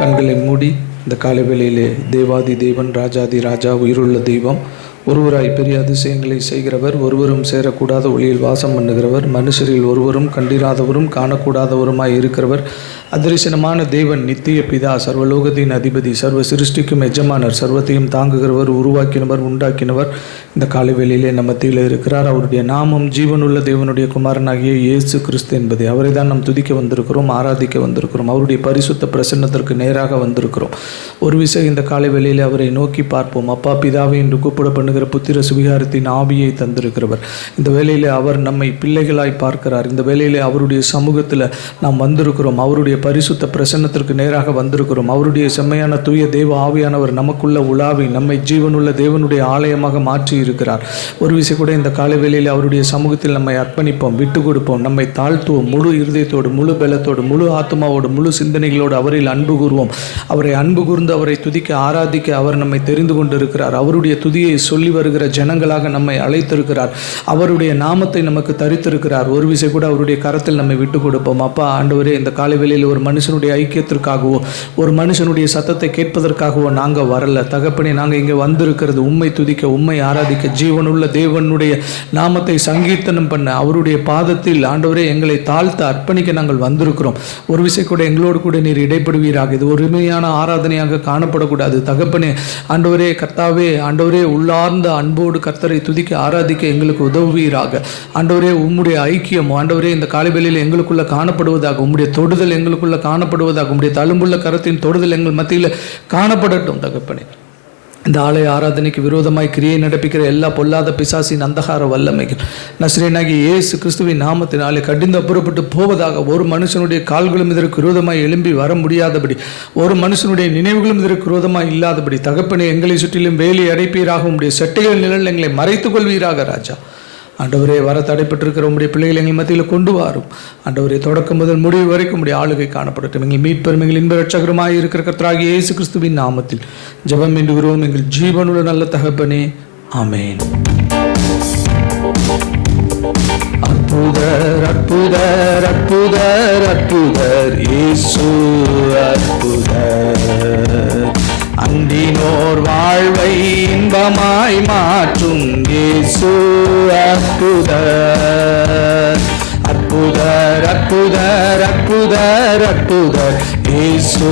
கண்களை மூடி இந்த காலை வேளையிலே தேவாதி தேவன், ராஜாதி ராஜா, உயிருள்ள தெய்வம், ஒருவராய் பெரிய அதிசயங்களை செய்கிறவர், ஒருவரும் சேரக்கூடாத ஒளியில் வாசம் பண்ணுகிறவர், மனுஷரில் ஒருவரும் கண்டிராதவரும் காணக்கூடாதவருமாய் இருக்கிறவர், அதிர்சனமான தேவன், நித்திய பிதா, சர்வலோகத்தின் அதிபதி, சர்வ சிருஷ்டிக்கும் எஜமானர், சர்வத்தையும் தாங்குகிறவர், உருவாக்கினவர், உண்டாக்கினவர் இந்த காலை வேளையிலே நம்ம மத்தியில் இருக்கிறார். அவருடைய நாமம் ஜீவனுள்ள தேவனுடைய குமாரனாகிய இயேசு கிறிஸ்து என்பதை அவரை தான் நாம் துதிக்க வந்திருக்கிறோம், ஆராதிக்க வந்திருக்கிறோம், அவருடைய பரிசுத்த பிரசன்னத்திற்கு நேராக வந்திருக்கிறோம். ஒரு விஷயம் இந்த காலை வேளையிலே அவரை நோக்கி பார்ப்போம். அப்பா பிதாவை என்று கூப்பிட பண்ணுகிற புத்திர சுவிகாரத்தின் ஆவியை தந்திருக்கிறவர். இந்த வேளையிலே அவர் நம்மை பிள்ளைகளாய் பார்க்கிறார். இந்த வேளையிலே அவருடைய சமூகத்தில் நாம் வந்திருக்கிறோம். அவருடைய பரிசுத்த பிரசன்னத்திற்கு நேராக வந்திருக்கிறோம். அவருடைய செம்மையான தூய தேவ ஆவியானவர் நமக்குள்ள உலாவி நம்மை ஜீவனுள்ள தேவனுடைய ஆலயமாக மாற்றி இருக்கிறார். ஒரு விஷயம் கூட இந்த காலை வேளையில் அவருடைய சமூகத்தில் நம்மை அர்ப்பணிப்போம், விட்டு கொடுப்போம், நம்மை தாழ்த்துவோம், முழு இருதயத்தோடு, முழு பலத்தோடு, முழு ஆத்மாவோடு, முழு சிந்தனைகளோடு அவரில் அன்பு கூறுவோம். அவரை அன்பு கூர்ந்து அவரை துதிக்க ஆராதிக்க அவர் நம்மை தெரிந்து கொண்டிருக்கிறார். அவருடைய துதியை சொல்லி வருகிற ஜனங்களாக நம்மை அழைத்திருக்கிறார். அவருடைய நாமத்தை நமக்கு தரித்திருக்கிறார். ஒரு விஷயம் கூட அவருடைய கரத்தில் நம்மை விட்டு கொடுப்போம். அப்பா ஆண்டவரே, இந்த காலை வேளையில் ஒரு மனுஷனுடைய ஐக்கியத்திற்காகவோ, ஒரு மனுஷனுடைய சத்தத்தை கேட்பதற்காகவோ நாங்கள் வரல தகப்பனே. நாங்கள் இங்கே வந்திருக்கிறது உம்மை துதிக்க, உம்மை ஆராதிக்க, ஜீவனுள்ள தேவனுடைய நாமத்தை சங்கீர்த்தனம் பண்ண, அவருடைய பாதத்தில் ஆண்டவரே எங்களை தாழ்த்த அர்ப்பணிக்க நாங்கள் வந்திருக்கிறோம். ஒரு விஷயம் கூட எங்களோடு கூட நீர் இடைப்படுவீராக. இது ஒரு உண்மையான ஆராதனையாக காணப்படக்கூடாது தகப்பனே. ஆண்டவரே கர்த்தாவே, ஆண்டவரே உள்ளார்ந்த அன்போடு கர்த்தரை துதிக்க ஆராதிக்க எங்களுக்கு உதவுவீராக. ஆண்டவரே உம்முடைய ஐக்கியம் ஆண்டவரே இந்த காலைவேளையில் எங்களுக்குள்ள காணப்படுவதாக, உம்முடைய தொடுதல் எங்களுக்குள்ள காணப்படுவதாக, உம்முடைய தழும்புள்ள கரத்தின் தொடுதல் எங்கள் மத்தியில் காணப்படட்டும் தகப்பனே. இந்த ஆலய ஆராதனைக்கு விரோதமாய் கிரியை நடப்பிக்கிற எல்லா பொல்லாத பிசாசின் அந்தகார வல்லமைகள் நசரேயனாகிய இயேசு கிறிஸ்துவின் நாமத்தினாலே கடிந்து அப்புறப்பட்டு போவதாக. ஒரு மனுஷனுடைய கால்களும் இதற்கு விரோதமாய் எழும்பி வர முடியாதபடி, ஒரு மனுஷனுடைய நினைவுகளும் இதற்கு விரோதமாய் இல்லாதபடி தகப்பனே எங்களை சுற்றிலும் வேலி அடைப்பீராக. உம்முடைய செட்டைகள் நிழல் எங்களை மறைத்துக் கொள்வீராக ராஜா. ஆண்டவரே, வர தடைப்பட்டிருக்கிற உம்முடைய பிள்ளைகள் எங்கள் மத்தியில் கொண்டு வாரும். ஆண்டவரே, தொடக்கம் முதல் முடிவு வரைக்கும் உம்முடைய ஆளுகை காணப்படட்டும். எங்கள் மீட்பெரும் எங்கள் இன்ப ரட்சகருமாய் இருக்கிற கர்த்தராகிய இயேசு கிறிஸ்துவின் நாமத்தில் ஜெபம் வேண்டுகிறோம் எங்கள் ஜீவனுள்ள நல்ல தகப்பனே, ஆமென். அற்புதர் அற்புதர் அற்புதர் அற்புதர் இயேசு அற்புதர், அண்டினோர் வாழ்வை இன்பமாய் மாற்றும் இயேசு அற்புதர். அற்புதர் அற்புதர் அற்புதர் அற்புதர் இயேசு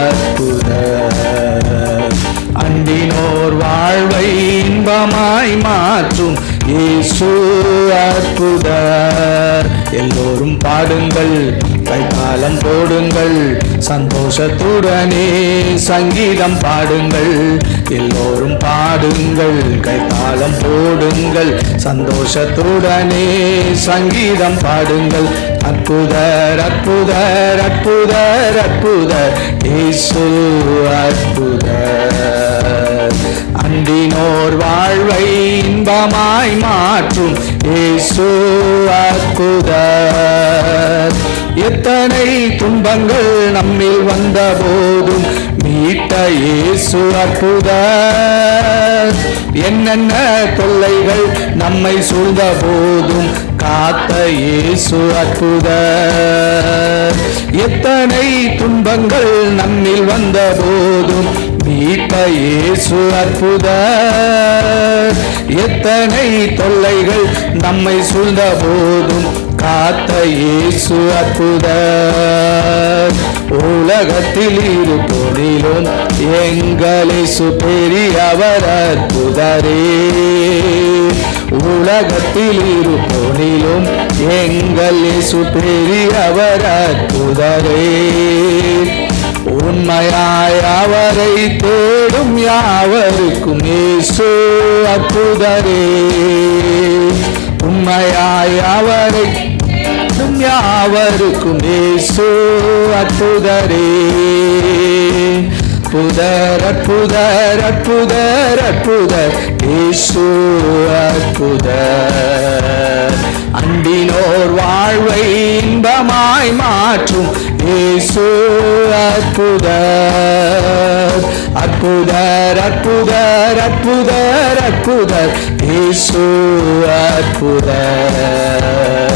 அற்புதர், அண்டினோர் வாழ்வை இன்பமாய் மாற்றும் இயேசு அற்புதர். எல்லோரும் பாடுங்கள், கைத்தாளம் போடுங்கள், சந்தோஷத்துடனே சங்கீதம் பாடுங்கள். எல்லோரும் பாடுங்கள், கைத்தாளம் போடுங்கள், சந்தோஷத்துடனே சங்கீதம் பாடுங்கள். அற்புதர் அற்புதர் அற்புதர் அற்புதர் இயேசு அற்புதர், அண்டினோர் வாழ்வை இன்பமாய் மாற்றும் இயேசு அற்புதர். எத்தனை துன்பங்கள் நம்மில் வந்த போதும் மீட்ட இயேசு அற்புதர், என்னென்ன தொல்லைகள் நம்மை சூழ்ந்த போதும் காத்த இயேசு அற்புதர். எத்தனை துன்பங்கள் நம்மில் வந்த போதும் மீட்ட இயேசு அற்புதர், எத்தனை தொல்லைகள் நம்மை சூழ்ந்த போதும் காத்த இயேசு அற்புதர். உலகத்தில் இருப்போதிலும் எங்கள் இயேசு பெரியவர் அற்புதரே, உலகத்தில் இருப்போதிலும் எங்கள் இயேசு பெரியவர் அற்புதரே. உண்மையாய் அவரை தேடும் யாவருக்கும் இயேசு அற்புதரே, உண்மையாய் அவரை தேடும் யாவருக்கும் இயேசு அற்புதரே. அற்புதர் அற்புதர் அற்புதர் அற்புதர் இயேசு அற்புதர், அண்டினோர் வாழ்வை இன்பமாய் மாற்றும் இயேசு அற்புதர். அற்புதர் அற்புதர் அற்புதர் அற்புதர் இயேசு அற்புதர்,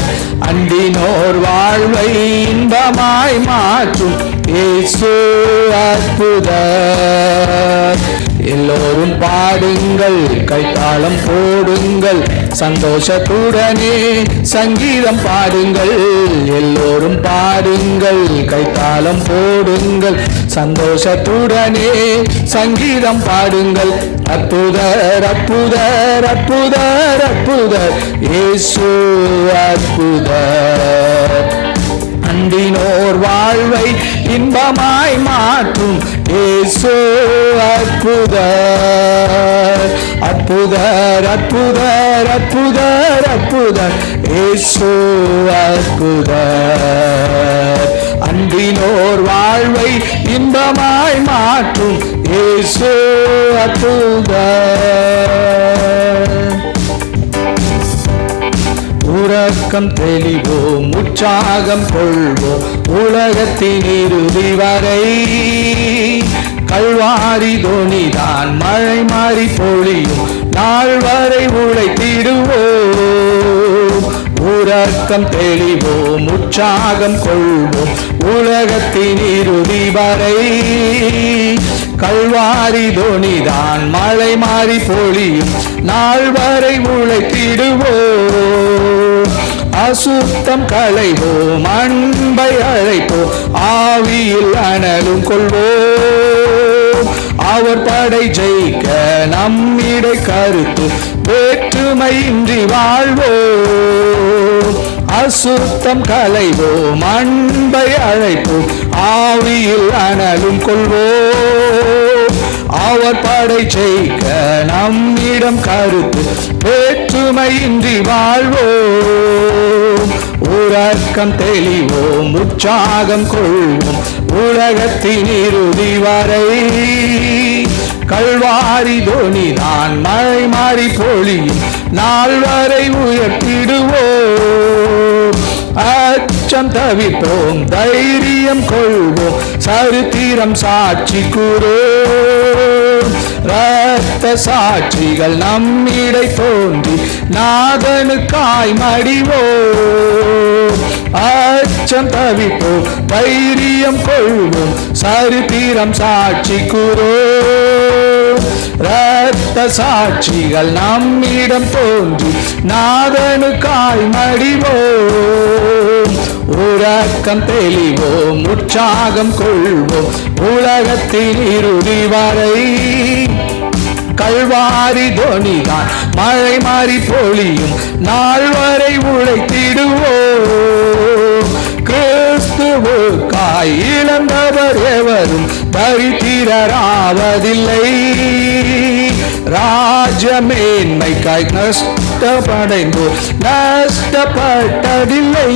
அண்டினோர் வாழ்வை இன்பமாய் மாற்றும் இயேசு இயேசு அற்புதர். எல்லோரும் பாடுங்கள், கைத்தாளம் போடுங்கள், சந்தோஷத்துடனே சங்கீதம் பாடுங்கள். எல்லோரும் பாடுங்கள், கைத்தாளம் போடுங்கள், சந்தோஷத்துடனே சங்கீதம் பாடுங்கள். அற்புதர் அற்புதர் அற்புதர் அற்புதர் இயேசு அற்புதர். அண்டினோர் வாழ்வை இன்பமாய் மாற்றும் இயேசு அற்புதர். அற்புதர் அற்புதர் அற்புதர் அற்புதர் இயேசு அற்புதர். அன்பினோர் வாழ்வை இன்பமாய் மாற்றும் இயேசு அற்புதர். உறக்கம் தெளிவோம், உற்சாகம் கொள்வோம், உலகத்தின் இறுதி வரை. கல்வாரி தோணிதான் மழை மாறி பொழியும் நாள் வரை உழைத்திடுவோம். உறக்கம் தெளிவோம், உற்சாகம் கொள்வோம், உலகத்தின் இறுதி வரை. கல்வாரி தோணிதான் மழை மாறி பொழியும் நாள் வரை உழைத்திடுவோம். அசுத்தம் களைவோம், அன்பை அழைப்போம், ஆவியில் அனலும் கொள்வோம். அவர் படை ஜெயிக்க நம்மிடை கருத்து வேற்றுமையின்றி வாழ்வோம். அசுத்தம் களைவோம், அன்பை அழைப்போம், ஆவியில் அனலும் கொள்வோம். அவர் படை ஜெயிக்க நம்மிடம் கருத்து வேற்றுமையின்றி வாழ்வோம். உறக்கம் தெளிவோம், உற்சாகம் கொள்வோம், உலகத்தின் இறுதி வரை. கல்வாரி தோணிதான் மழை மாறி பொழியும் நாள் வரை உயர்த்திடுவோம். அச்சம் தவிர்ப்போம், தைரியம் கொள்வோம், சரித்திரம் சாட்சி கூறும். இரத்த சாட்சிகள் நம்மிடை தோன்றி நாதனுக்காய் மடிவோம். அச்சம் தவிர்ப்போம், தைரியம் கொள்வோம், சரித்திரம் சாட்சி கூறும். இரத்த சாட்சிகள் நம்மிடம் தோன்றி நாதனுக்காய் மடிவோம். உறக்கம் தெளிவோம், உற்சாகம் கொள்வோம், உலகத்தின் இறுதி வரை. கல்வாரி தோணிதான் மழை மாறி பொழியும் நாள் வரை உழைத்திடுவோம். கிறிஸ்துவுக்காய் இழந்தவர் எவரும் தரித்திரராவதில்லை. ராஜமேன்மைக்காய் நஷ்டப்படைந்தோர் நஷ்டப்பட்டதில்லை.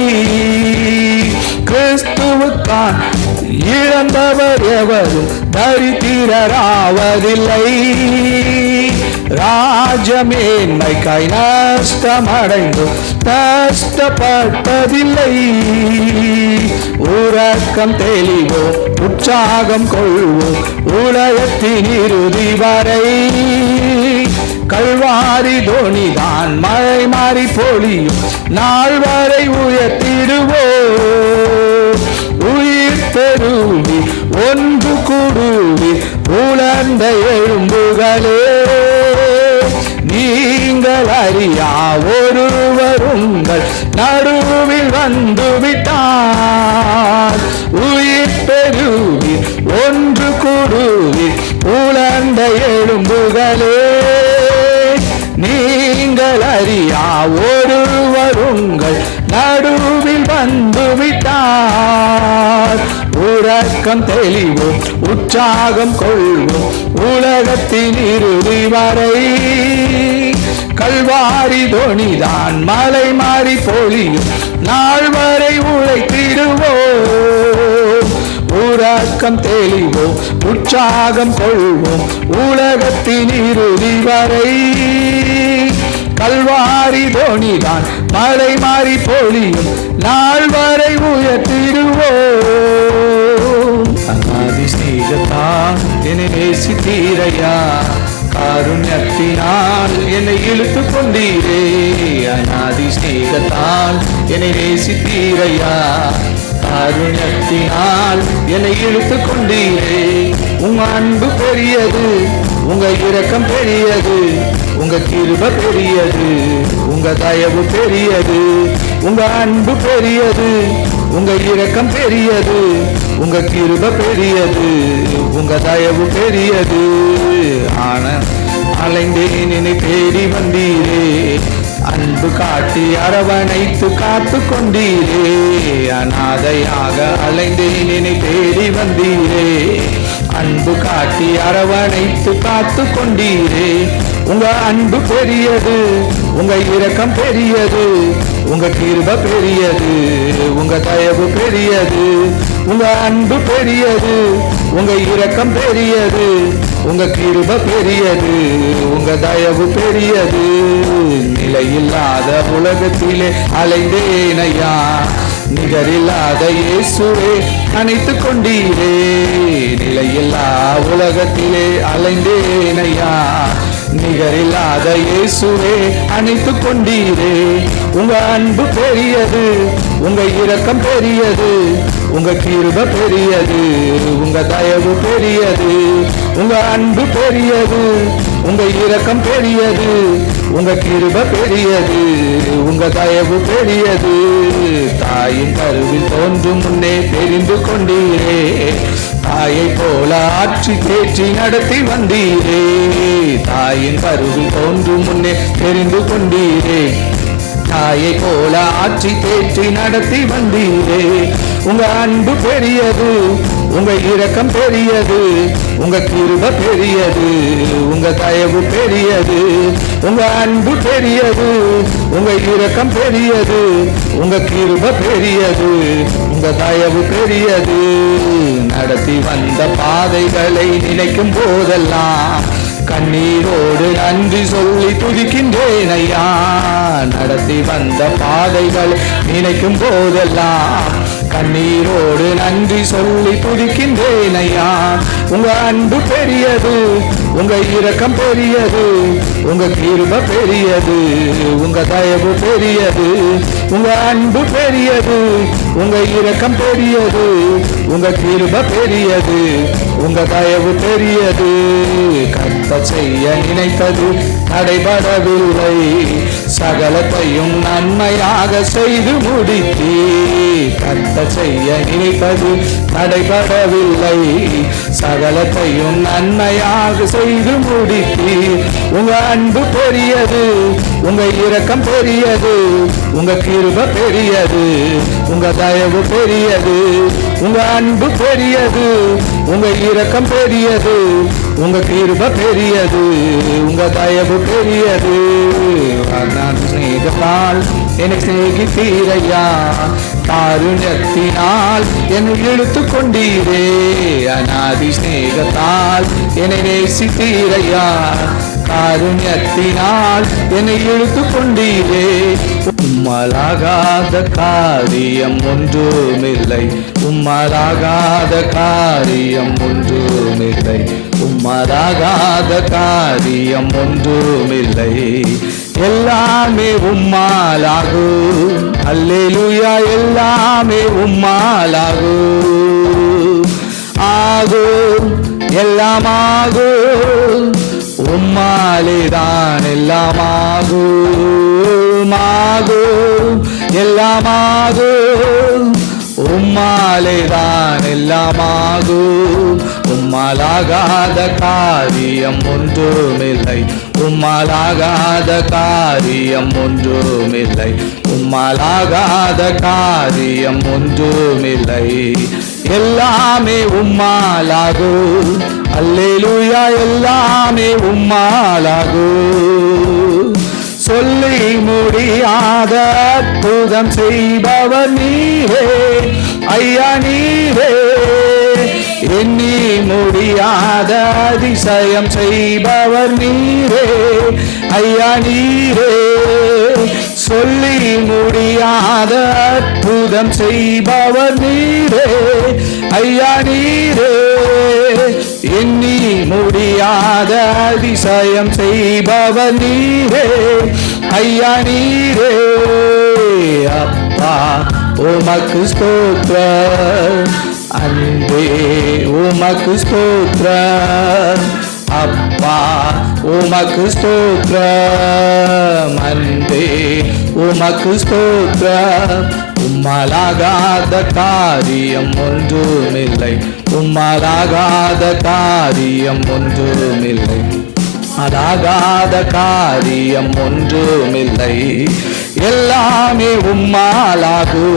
கிறிஸ்துவுக்காய் இழந்தவர் எவரும் தரித்திரராவதில்லை. ராஜமேன்மைக்காய் நஷ்டமடைந்தோர் நஷ்டப்பட்டதில்லை. உறக்கம் தெளிவோம், உற்சாகம் கொள்வோம், உலகத்தின் இறுதி வரை. கல்வாரி தோணிதான் மழை மாறி பொழியும் நாள் வரை உயர்த்திடுவோம். உயிர் பெருவி ஒன்று கூடுவி உலர்ந்த எலும்புகளே. நீங்கள் அறியா ஒருவர் உங்கள் நடுவில் வந்துவிட்டார். உயிர் பெருவி ஒன்று கூடுவி உலர்ந்த எலும்புகளே. நீங்கள் அறியா ஒருவர் உங்கள் நடுவில் வந்துவிட்டார். உறக்கம் தெளிவோம், உற்சாகம் கொள்வோம், உலகத்தின் இறுதி வரை. கல்வாரி தோணிதான் மலை மாறி பொழியும் நாள் வரை உழைத்திடுவோம். உறக்கம் தெளிவோம், உற்சாகம் கொள்வோம், உலகத்தின் இறுதி வரை. கல்வாரி தோணிதான் மழை மாறி பொழியும் நாள் வரை உயர்த்திடுவோம். அநாதி ஸ்நேகத்தால் என்னை நேசித்தீரையா, காருண்யத்தினால் என்னை இழுத்து கொண்டீரே. அநாதி ஸ்நேகத்தால் என்னை நேசித்தீரையா, காருண்யத்தினால் என்னை இழுத்து கொண்டீரே. உங்க அன்பு பெரியது, உங்க இரக்கம் பெரியது, உங்க கிருபை பெரியது, உங்க தயவு பெரியது. உங்க அன்பு பெரியது, உங்க இரக்கம் பெரியது, உங்க கிருபை பெரியது, உங்க தயவு பெரியது. அலைந்தேன் என்னை தேடி வந்தீரே, அன்பு காட்டி அரவணைத்து காத்து கொண்டீரே. அநாதையாக அலைந்தேன் என்னை தேடி வந்தீரே, அன்பு காட்டி அரவணைத்து காத்து கொண்டீரே. உங்க அன்பு பெரியது, உங்க இரக்கம் பெரியது, உங்க கிருபை பெரியது, உங்க தயவு பெரியது. உங்க அன்பு பெரியது, உங்க இரக்கம் பெரியது, உங்க கிருபை பெரியது, உங்க தயவு பெரியது. நிலையில்லாத உலகத்திலே அலைந்தேனையா, நிகரில்லாத இயேசுவே அணைத்து கொண்டீரே. நிலையில்லா உலகத்திலே அலைந்தேனையா, நிகரில்லாத இயேசுவே அணைத்து கொண்டீரே. உங்க அன்பு பெரியது, உங்க இரக்கம் பெரியது, உங்க கிருபை பெரியது, உங்க தயவு பெரியது. உங்க அன்பு பெரியது, உங்க இரக்கம் பெரியது, உங்க கிருபை பெரியது, உங்க தயவு பெரியது. தாயின் கருவில் தோன்றும் முன்னே தெரிந்து கொண்டீரே, தாயை போல ஆட்சி தேற்றி நடத்தி வந்தீரே. தாயின் கருவில் தோன்றும் முன்னே தெரிந்து கொண்டீரே, தாயை போல ஆட்சி தேற்றி நடத்தி வந்தீரே. உங்க அன்பு பெரியது, உங்க இரக்கம் பெரியது, உங்க கிருபை பெரியது, உங்க தயவு பெரியது. உங்க அன்பு பெரியது, உங்க இரக்கம் பெரியது, உங்க கிருபை பெரியது, உங்க தயவு பெரியது. நடத்தி வந்த பாதைகளை நினைக்கும் போதெல்லாம் கண்ணீரோடு நன்றி சொல்லி துதிக்கின்றேன் ஐயா. நடத்தி வந்த பாதைகளை நினைக்கும் போதெல்லாம் கண்ணீரோடு நன்றி சொல்லி துதிக்கின்றேன் ஐயா. உங்க அன்பு பெரியது, உங்க இரக்கம் பெரியது, உங்க கிருபை பெரியது, உங்க தயவு பெரியது. உங்க அன்பு பெரியது, உங்க இரக்கம் பெரியது, உங்க கிருபை பெரியது, உங்க தயவு பெரியது. கர்த்த செய்ய நினைத்தது தடைபடவில்லை, சகலத்தையும் நன்மையாக செய்து முடித்தீ. கர்த்த செய்ய நினைத்தது தடைபடவில்லை, சகலத்தையும் நன்மையாக செய்து முடித்தீ. உங்க அன்பு பெரியது, உங்க இரக்கம் பெரியது, உங்க கிருபை பெரியது, உங்க தயவு பெரியது. உங்க அன்பு பெரியது, உங்க இரக்கம் பெரியது, உங்க கிருபை பெரியது, உங்க தயவு பெரியது. நான் சிநேகத்தால் என்னை சிநேகித்தீரையா, காருண்யத்தினால் என்னை இழுத்து கொண்டீரே. அநாதி சிநேகத்தால் என்னை நேசித்தீரையா, காருண்யத்தினால் என்னை இழுத்து கொண்டீரே. உம்மலாகாத காரியம் ஒன்றுமில்லை, உம்மலாகாத காரியம் ஒன்றுமில்லை, உம்மலாகாத காரியம் ஒன்றுமில்லை. எல்லாமே உம்மாலாகும், அல்லேலூயா, எல்லாமே உம்மாலாகும். ஆகும், எல்லாமாகும், உம்மாலேதான் எல்லாமாகும். ஆகும், எல்லாமாகும், உம்மாலேதான் எல்லாமாகும். உம்மாலாகாத காரியம் ஒன்றுமில்லை, உம்மாலாகாத காரியம் ஒன்றுமில்லை, உம்மாலாகாத காரியம் ஒன்றுமில்லை. எல்லாமே உம்மாலாகும், அல்லேலூயா, எல்லாமே உம்மாலாகும். சொல்லி முடியாத அற்புதம் செய்பவர் நீரே ஐயா, நீரே. எண்ணி முடியாத அதிசயம் செய்பவர் நீரே ஐயா, நீரே. சொல்லி முடியாத அற்புதம் செய்பவர் நீரே ஐயா, நீரே. எண்ணி முடியாத அதிசயம் செய்பவர் நீரே ஐயா, நீரே. அப்பா உமக்கு ஸ்தோத்திரம். அன்பே உமக்கு ஸ்தோத்திரம். அப்பா உமக்கு ஸ்தோத்திரம். அன்பே உமக்கு ஸ்தோத்திரம். உம்மாலாகாத காரியம் ஒன்றுமில்லை. உம்மாலாகாத காரியம் ஒன்றுமில்லை. அதாகாத காரியம் ஒன்றுமில்லை. எல்லாமே உம்மாலாகு.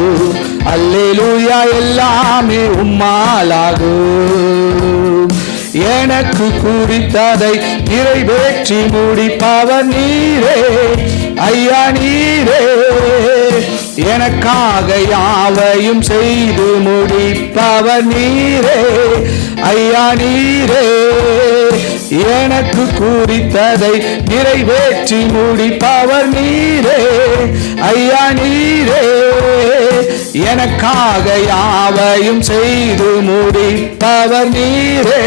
அல்லேலூயா. எல்லாமே உம்மாலாகு. எனக்கு குறித்ததை நிறைவேற்றி முடிப்பவர் நீரே ஐயா நீரே. எனக்காக யாவையும் செய்து முடிப்பவர் நீரே ஐயா நீரே. எனக்கு குறித்ததை நிறைவேற்றி முடிப்பவர் நீரே ஐயா நீரே. எனக்காக யாவையும் செய்து முடிப்பவர் நீரே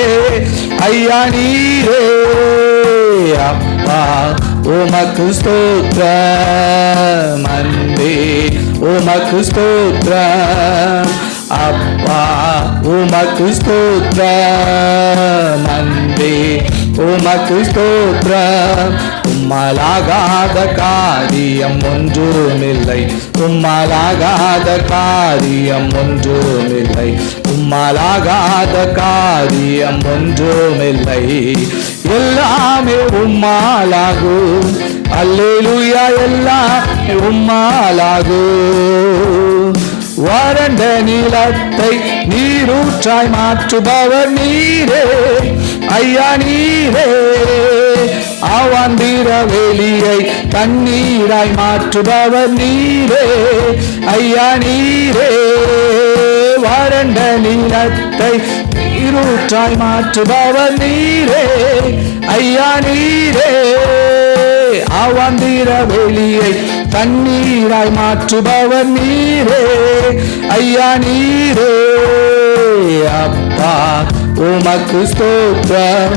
ஐயா நீரே. அப்பா உமக்கு ஸ்தோத்திரம். அன்பே உமக்கு ஸ்தோத்திரம். அப்பா உமக்கு ஸ்தோத்திரம். அன்பே உமக்கு ஸ்தோத்திரம். உம்மாலாகாத காரியம் ஒன்றுமில்லை. உம்மாலாகாத காரியம் ஒன்றுமில்லை. உம்மாலாகாத காரியம் ஒன்றுமில்லை. எல்லாமே உம்மாலாகும். அல்லேலூயா. எல்லாமே உம்மாலாகும். வறண்ட நிலத்தை நீரூற்றாய் மாற்றுபவர் நீரே ஐயா நீரே. அவாந்திர வெளியை தண்ணீராய் மாற்றுபவர் நீரே ஐயா நீரே. வறண்ட நிலத்தை நீரூற்றாய் மாற்றுபவர் நீரே ஐயா நீரே. அவாந்திர வெளியை தண்ணீராய் மாற்றுபவர் நீரே ஐயா நீரே. அப்பா உமக்கு ஸ்தோத்திரம்.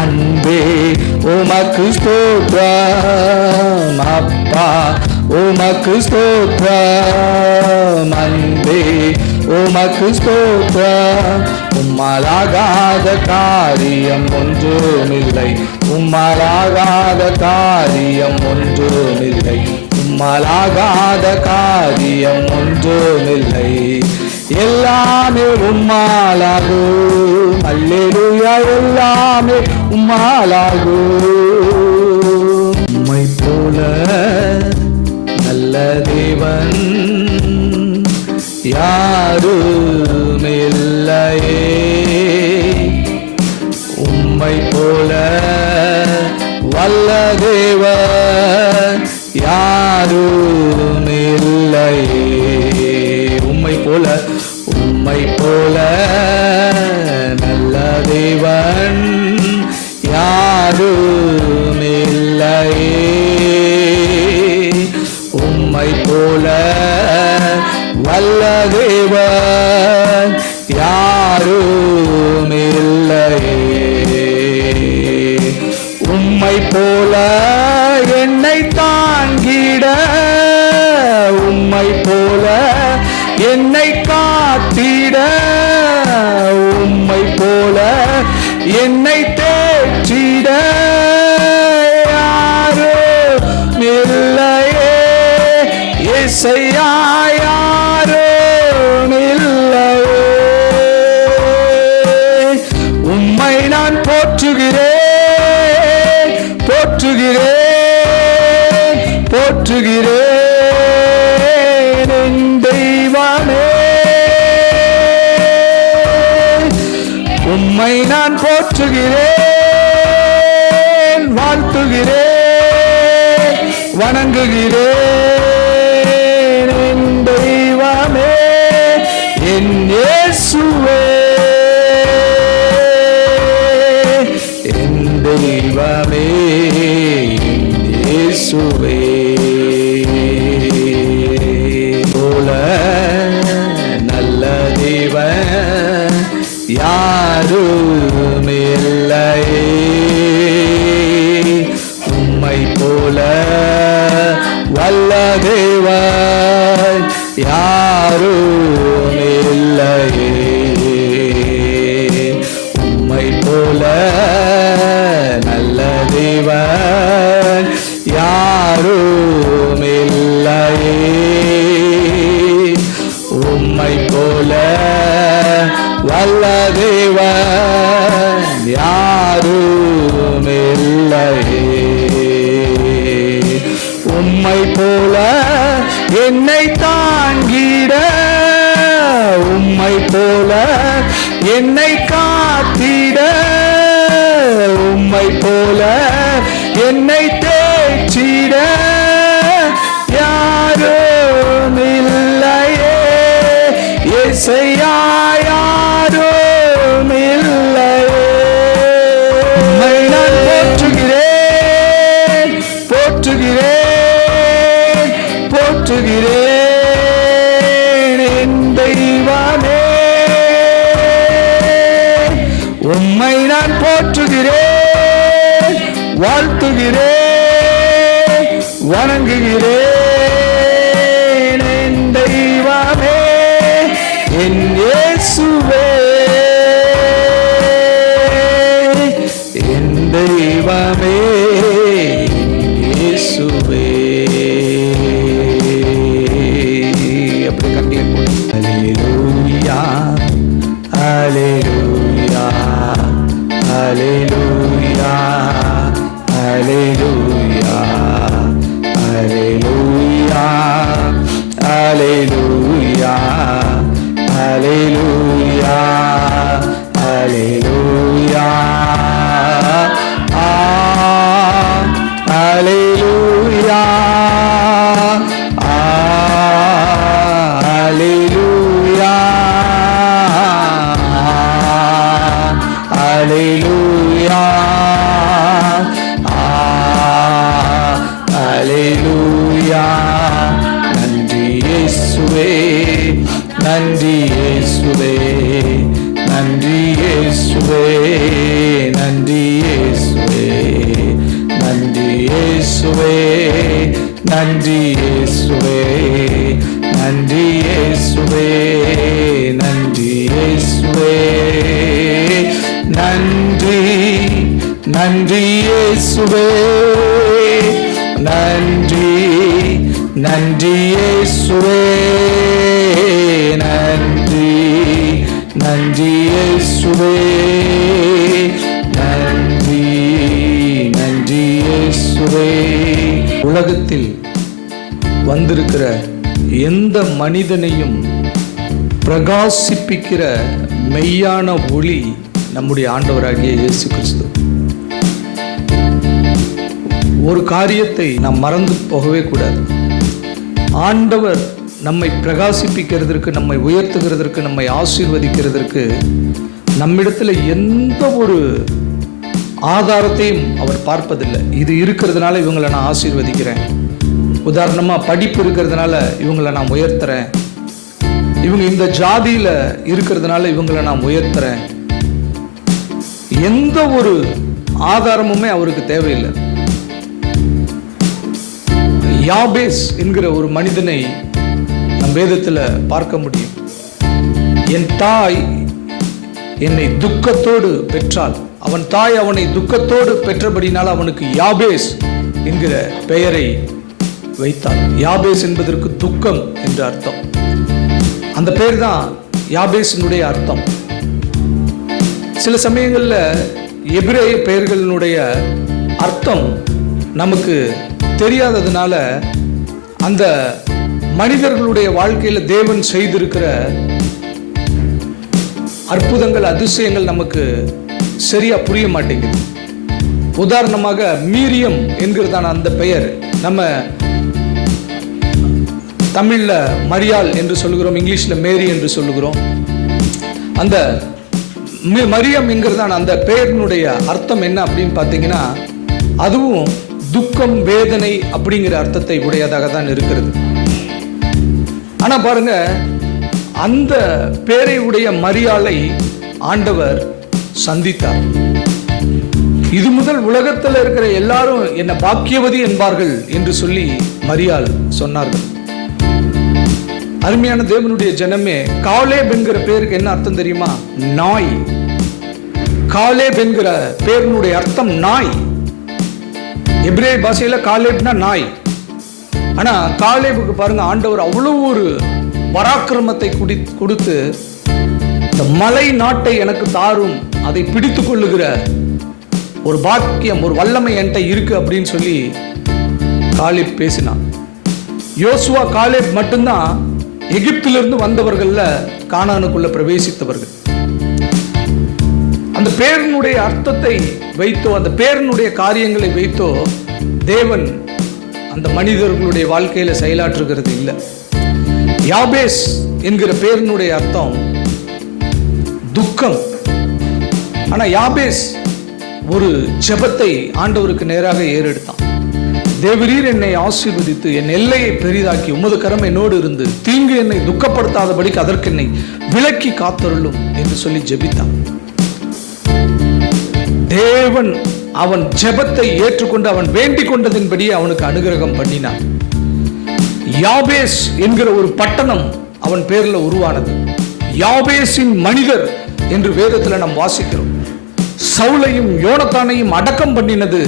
அன்பே உமக்கு ஸ்தோத்திரம். அப்பா உமக்கு ஸ்தோத்திரம். அன்பே உமக்கு ஸ்தோத்திரம். உம்மாலாகாத காரியம் ஒன்றுமில்லை. உம்மாலாகாத காரியம் ஒன்றுமில்லை. உம்மாலாகாத காரியம் ஒன்றுமில்லை. எல்லாமே உம்மாலாகும். அல்லேலூயா. எல்லாமே உம்மாலாகும். உம்மை போல நல்ல தேவன் யாருமில்லையே. உம்மை போல வல்ல தேவன் யாருமில்லையே. உம்மை போல நல்ல தேவன் யாருமில்லையே. உம்மை போல வல்ல தேவன் யாருமில்லையே. உம்மை போல என்னை தாங்கிட. உம்மை போல என்னை காத்திட. உம்மை போல என்னை தேற்றிட யாருமில்லையே. இயேசையா யாருமில்லையே. உம்மை நான் போற்றுகிறேன் போற்றுகிறேன் போற்றுகிறேன் என் தெய்வமே. உம்மை நான் போற்றுகிறேன் வாழ்த்துகிறேன் வணங்குகிறேன் என் தெய்வமே என் இயேசுவே. என் தெய்வமே என் இயேசுவே. போல நல்ல தேவன் யாருமில்லையே. உம்மை போல யாரும் இல்லையே, உம்மை போல நல்ல தேவன் யாரும் இல்லையே, உம்மை போல வல்ல தேவன் யாரும் இல்லையே, உம்மை போல என்னை தாங்கிட, உம்மை போல என்னை காத்திட, உம்மை போல என்னை தேற்றிட யாரும் இல்லையே, இயேசையா யாரும் இல்லையே. உம்மை நான் போற்றுகிறேன், போற்றுகிறேன், போற்றுகிறேன் என் தெய்வமே. உம்மை நான் போற்றுகிறேன், வாழ்த்துகிறேன், வணங்குகிறேன் என் தெய்வமே, என் இயேசுவே, என் தெய்வமே, என் இயேசுவே. அப்படி கட்டிய அல்லேலூயா, அல்லேலூயா, அல்லேலூயா, அல்லேலூயா, அல்லேலூயா, அல்லேலூயா, அல்லேலூயா, அல்லேலூயா, அல்லேலூயா, அல்லேலூயா, அல்லேலூயா, அல்லேலூயா. நன்றி இயேசுவே, நன்றி இயேசுவே, நன்றி இயேசுவே, நன்றி இயேசுவே, நன்றி இயேசுவே, நன்றி இயேசுவே, நன்றி இயேசுவே, நன்றி இயேசுவே, நன்றி, நன்றி இயேசுவே, நன்றி, நன்றி இயேசுவே, நன்றி, நன்றி இயேசுவே, நன்றி, நன்றி இயேசுவே. உலகத்தில் வந்திருக்கிற எந்த மனிதனையும் பிரகாசிப்பிக்கிற மெய்யான ஒளி நம்முடைய ஆண்டவராகிய இயேசு கிறிஸ்து. ஒரு காரியத்தை நாம் மறந்து போகவே கூடாது. ஆண்டவர் நம்மை பிரகாசிப்பிக்கிறதற்கு, நம்மை உயர்த்துகிறதற்கு, நம்மை ஆசீர்வதிக்கிறதற்கு நம்மிடத்தில் எந்த ஒரு ஆதாரத்தையும் அவர் பார்ப்பதில்லை. இது இருக்கிறதுனால இவங்களை நான் ஆசீர்வதிக்கிறேன், உதாரணமாக படிப்பு இருக்கிறதுனால இவங்களை நான் உயர்த்துறேன், இவங்க இந்த ஜாதியில் இருக்கிறதுனால இவங்களை நான் உயர்த்துறேன், எந்த ஒரு ஆதாரமுமே அவருக்கு தேவையில்லை. யாபேஸ் என்கிற ஒரு மனிதனை நம் வேதத்தில் பார்க்க முடியும். என் தாய் என்னை துக்கத்தோடு பெற்றாள், அவன் தாய் அவனை துக்கத்தோடு பெற்றபடினால் அவனுக்கு யாபேஸ் என்கிற பெயரை வைத்தாள். யாபேஸ் என்பதற்கு துக்கம் என்று அர்த்தம். அந்த பெயர் தான் யாபேஸினுடைய அர்த்தம். சில சமயங்களில் எபிரேய பெயர்களினுடைய அர்த்தம் நமக்கு தெரியாததுனால அந்த மனிதர்களுடைய வாழ்க்கையில் தேவன் செய்திருக்கிற அற்புதங்கள், அதிசயங்கள் நமக்கு சரியா புரிய மாட்டேங்குது. உதாரணமாக மீரியம் என்கிறதான அந்த பெயர் நம்ம தமிழ்ல மரியாள் என்று சொல்லுகிறோம், இங்கிலீஷ்ல மேரி என்று சொல்லுகிறோம். அந்த மரியம் என்கிறதான அந்த பெயரினுடைய அர்த்தம் என்ன அப்படின்னு பார்த்தீங்கன்னா, அதுவும் துக்கம், வேதனை அப்படிங்கிற அர்த்தத்தை உடையதாக தான் இருக்கிறது. ஆனா பாருங்க, அந்த பேரை உடைய மரியாளை ஆண்டவர் சந்தித்தார். இது முதல் உலகத்தில் இருக்கிற எல்லாரும் என்ன பாக்கியவதி என்பார்கள் என்று சொல்லி மரியாள் சொன்னார்கள். அருமையான தேவனுடைய ஜனமே, காலேப் என்கிற பேருக்கு என்ன அர்த்தம் தெரியுமா? நாய். காலேப் என்கிற பேருடைய அர்த்தம் நாய். எபிரேய பாஷையில காலேப்னா நாய். ஆனா காலேபுக்கு பாருங்க, ஆண்டவர் அவ்வளவு ஒரு பராக்கிரமத்தை கொடுத்து, இந்த மலை நாட்டை எனக்கு தாரும், அதை பிடித்துக் கொள்ளுகிற ஒரு பாக்கியம், ஒரு வல்லமை என்கிட்ட இருக்கு அப்படின்னு சொல்லி காலேப் பேசினான். யோசுவா காலேப் மட்டும்தான் எகிப்திலிருந்து வந்தவர்கள்ல கானானுக்குள்ள பிரவேசித்தவர்கள். அந்த பேரினுடைய அர்த்தத்தை வைத்தோ, அந்த பேரினுடைய காரியங்களை வைத்தோ தேவன் அந்த மனிதர்களுடைய வாழ்க்கையில செயலாற்றுகிறது இல்லை. யாபேஸ் என்கிற பேரினுடைய அர்த்தம் துக்கம். ஆனா யாபேஸ் ஒரு ஜெபத்தை ஆண்டவருக்கு நேராக ஏறெடுத்தான். தேவரீர் என்னை ஆசீர்வதித்து என் எல்லையை பெரிதாக்கி உமது கரம் என்னோடு இருந்து தீங்கு என்னை துக்கப்படுத்தாதபடிக்கு அதற்கு என்னை விலக்கி காத்தருளும் என்று சொல்லி ஜெபித்தான். தேவன் அவன் ஜெபத்தை ஏற்றுக்கொண்டு அவன் வேண்டிக் கொண்டதின்படி அவனுக்கு அனுகிரகம் பண்ணினான். யாபேஸ் என்கிற ஒரு பட்டணம் அவன் பேர்ல உருவானது. யாபேசின் மனிதர் என்று வேதத்தில் நாம் வாசிக்கிறோம். சவுலையும் யோனத்தானையும் அடக்கம் பண்ணினது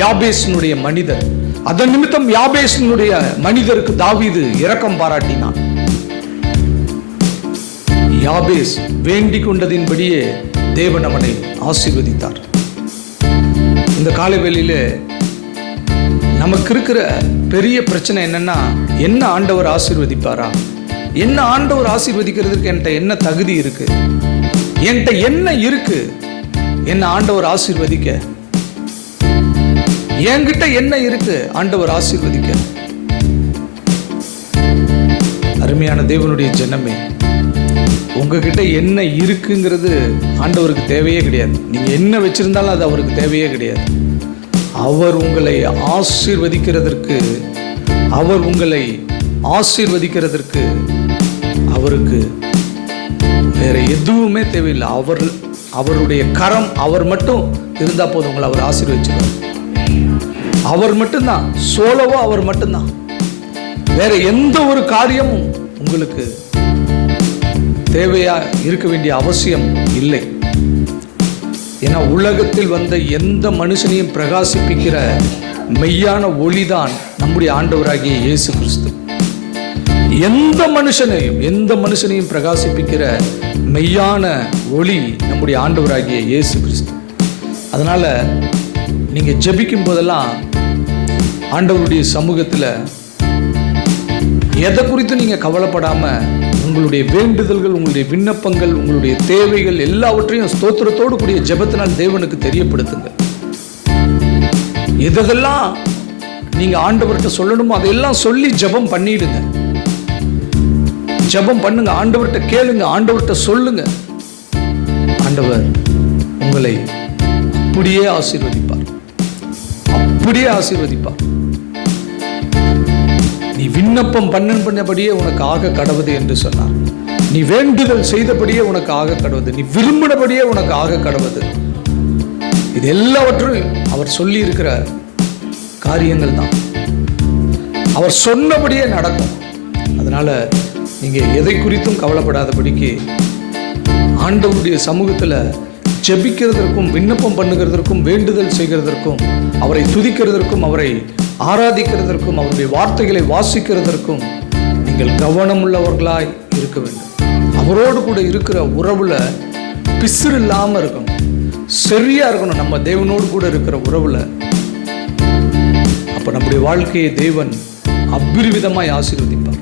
யாபேசினுடைய மனிதர். அதன் நிமித்தம் யாபேசினுடைய மனிதருக்கு தாவீது இரக்கம் பாராட்டினான். யாபேஸ் வேண்டிக் கொண்டதின்படியே தேவன் அவனை ஆசீர்வதித்தார். இந்த காலவெளியில நமக்கு இருக்கிற பெரிய பிரச்சனை என்னன்னா, என்ன ஆண்டவர் ஆசீர்வதிப்பாரா? என்ன ஆண்டவர் ஆசீர்வதிக்கிறதுக்கு என்கிட்ட என்ன தகுதி இருக்கு? என்கிட்ட என்ன இருக்கு என்ன ஆண்டவர் ஆசீர்வதிக்க? என்கிட்ட என்ன இருக்கு ஆண்டவர் ஆசீர்வதிக்க? அருமையான தேவனுடைய ஜனமே, உங்ககிட்ட என்ன இருக்குங்கிறது ஆண்டவருக்கு தேவையே கிடையாது. நீங்க என்ன வச்சிருந்தாலும் அது அவருக்கு தேவையே கிடையாது. அவர் உங்களை ஆசீர்வதிக்கிறதற்கு அவருக்கு வேற எதுவுமே தேவையில்லை. அவருடைய கரம், அவர் மட்டும் இருந்தா போதும், உங்களை அவர் ஆசீர்வதிச்சுவார். அவர் மட்டும்தான், சோலவோ அவர் மட்டும்தான். வேற எந்த ஒரு காரியமும் உங்களுக்கு தேவையா இருக்க வேண்டிய அவசியம் இல்லை. ஏன்னா உலகத்தில் வந்த எந்த மனுஷனையும் பிரகாசிப்பிக்கிற மெய்யான ஒளிதான் நம்முடைய ஆண்டவராகிய இயேசு கிறிஸ்து. எந்த மனுஷனையும் பிரகாசிப்பிக்கிற மெய்யான ஒளி நம்முடைய ஆண்டவராகிய இயேசு கிறிஸ்து. அதனால நீங்க ஜெபிக்கும் போதெல்லாம் ஆண்டவருடைய சமூகத்தில் எதை குறித்து நீங்க கவலைப்படாம உங்களுடைய வேண்டுதல்கள், உங்களுடைய விண்ணப்பங்கள், உங்களுடைய தேவைகள் எல்லாவற்றையும் ஸ்தோத்திரத்தோடு கூடிய ஜெபத்தினால் தேவனுக்கு தெரியப்படுத்துங்க. எதெல்லாம் நீங்க ஆண்டவர்கிட்ட சொல்லணுமோ அதையெல்லாம் சொல்லி ஜெபம் பண்ணிடுங்க. ஜெபம் பண்ணுங்க, ஆண்டவர்கிட்ட கேளுங்க, ஆண்டவர்கிட்ட சொல்லுங்க. ஆண்டவர் உங்களை அப்படியே ஆசீர்வதிப்பார். நீ விண்ணப்பம் பண்ணபடியே உனக்கு ஆக கடவுது என்று சொன்னார். நீ வேண்டுதல் செய்தபடியே உனக்கு ஆக கடவுது. நீ விரும்பினபடியே உனக்கு ஆக கடவுது. இது எல்லாவற்றும் அவர் சொல்லி இருக்கிற காரியங்கள் தான். அவர் சொன்னபடியே நடக்கும். அதனால நீங்க எதை குறித்தும் கவலைப்படாதபடிக்கு ஆண்டவருடைய சமூகத்துல ஜெபிக்கிறதற்கும், விண்ணப்பம் பண்ணுகிறதற்கும், வேண்டுதல் செய்கிறதற்கும், அவரை துதிக்கிறதற்கும், அவரை ஆராதிக்கிறதற்கும், அவருடைய வார்த்தைகளை வாசிக்கிறதற்கும் நீங்கள் கவனமுள்ளவர்களாய் இருக்க வேண்டும். அவரோடு கூட இருக்கிற உறவுல பிசுறு இல்லாம இருக்கணும், சரியா இருக்கணும். நம்ம தேவனோடு கூட இருக்கிற உறவுல அப்ப நம்முடைய வாழ்க்கையை தேவன் அபிரிவிதமாய் ஆசீர்வதிப்பார்.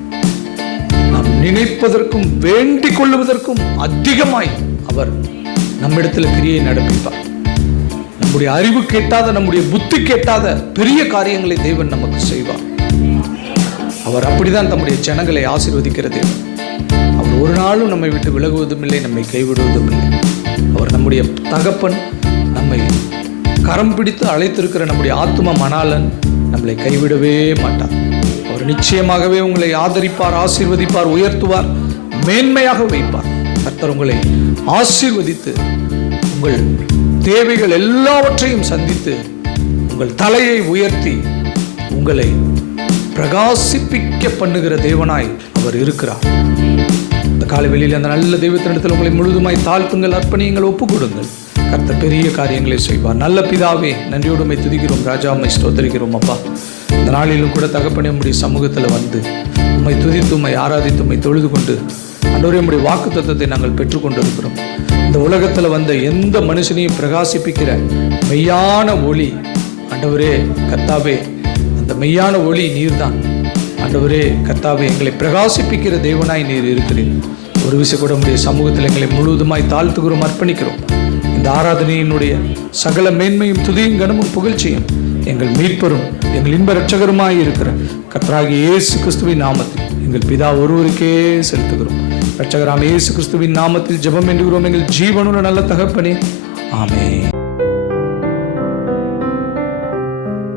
நாம் நினைப்பதற்கும் வேண்டிக் கொள்வதற்கும் அதிகமாய் அவர் நம்மிடத்தில் கிரியை நடப்பிப்பார். நம்முடைய அறிவு கேட்டாத, நம்முடைய புத்தி கேட்டாத பெரிய காரியங்களை தேவன் நமக்கு செய்வார். அவர் அப்படிதான் நம்முடைய ஜனங்களை ஆசீர்வதிக்கிற தேவன். அவர் ஒரு நாளும் நம்மை விட்டு விலகுவதும் இல்லை, நம்மை கைவிடுவதும் இல்லை. அவர் நம்முடைய தகப்பன், நம்மை கரம் பிடித்து அழைத்திருக்கிற நம்முடைய ஆத்தும மணாளன், நம்மளை கைவிடவே மாட்டார். அவர் நிச்சயமாகவே உங்களை ஆதரிப்பார், ஆசீர்வதிப்பார், உயர்த்துவார், மேன்மையாக வைப்பார். கர்த்தர் உங்களை ஆசீர்வதித்து உங்கள் தேவைகள் எல்லாவற்றையும் சந்தித்து உங்கள் தலையை உயர்த்தி உங்களை பிரகாசிப்பிக்க பண்ணுகிற தேவனாய் அவர் இருக்கிறார். இந்த காலை வெளியில் அந்த நல்ல தெய்வத்தினிடத்தில் உங்களை முழுதுமாய் தாழ்த்துங்கள், அர்ப்பணியுங்கள், ஒப்புக் கொடுங்கள். கர்த்தர் பெரிய காரியங்களை செய்வார். நல்ல பிதாவே, நன்றியோடு உம்மை துதிக்கிறோம் ராஜா, உம்மை ஸ்தோத்திரிக்கிறோம் அப்பா. இந்த நாளிலும் கூட தகப்பனே, உம்முடைய சமூகத்தில் வந்து உம்மை துதித்து உம்மை ஆராதித்து உம்மை தொழுது கொண்டு ஆண்டவரே, உம்முடைய வாக்குத்தத்தத்தை நாங்கள் பெற்றுக்கொண்டு இருக்கிறோம். இந்த உலகத்தில் வந்த எந்த மனுஷனையும் பிரகாசிப்பிக்கிற மெய்யான ஒளி ஆண்டவரே கர்த்தாவே, அந்த மெய்யான ஒளி நீர்தான் ஆண்டவரே கர்த்தாவே. எங்களை பிரகாசிப்பிக்கிற தேவனாய் நீர் இருக்கிறீர். ஒரு விஷயம் கூட உம்முடைய சமூகத்தில் எங்களை முழுவதுமாய் தாழ்த்துகிறோம், அர்ப்பணிக்கிறோம். இந்த ஆராதனையினுடைய சகல மேன்மையும் துதியும் கனமும் புகழ்ச்சியும் எங்கள் மீட்பரும் எங்கள் இன்ப இரட்சகருமாய் இருக்கிற கர்த்தராகிய இயேசு கிறிஸ்துவின் நாமத்தில் எங்கள் பிதா ஒருவருக்கே செலுத்துகிறோம். இரட்சகராம் இயேசு கிறிஸ்துவின் நாமத்தில் ஜெபம் என்கிறோம் எங்கள் ஜீவனுள்ள நல்ல தகப்பனே, ஆமென்.